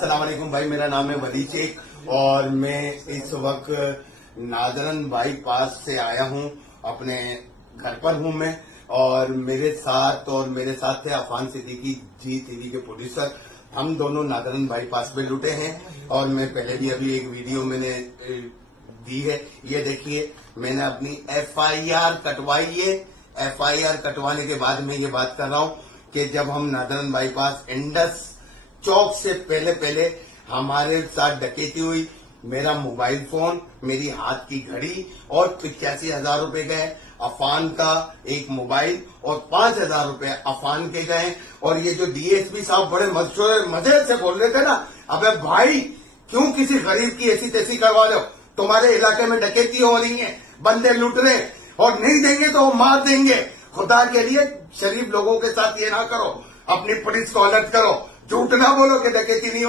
अस्सलाम वालेकुम भाई, मेरा नाम है वली शेख और मैं इस वक्त नादरन बाईपास से आया हूं। अपने घर पर हूं मैं और मेरे साथ थे अफान सिद्दीकी जी टीवी के प्रोड्यूसर। हम दोनों नादरन बाईपास पे लुटे हैं और मैं पहले भी अभी एक वीडियो मैंने दी है। ये देखिए, मैंने अपनी FIR कटवाई है। FIR कटवाने के बाद मैं ये बात कर रहा हूं कि जब हम नादरन बाईपास इंडस चौक से पहले हमारे साथ डकैती हुई। मेरा मोबाइल फोन, मेरी हाथ की घड़ी और 85,000 रुपए गए। अफान का एक मोबाइल और 5,000 रुपए अफान के गए। और ये जो DSP साहब बड़े मजे से बोल रहे थे ना, अबे भाई क्यों किसी गरीब की ऐसी तैसी करवा लो? तुम्हारे इलाके में डकैती हो रही है, बंदे लूट रहे और नहीं देंगे तो वो मार देंगे। खुदा के लिए शरीफ लोगों के साथ ये ना करो, अपनी पुलिस को अलर्ट करो, झूठ ना बोलो कि डकैती नहीं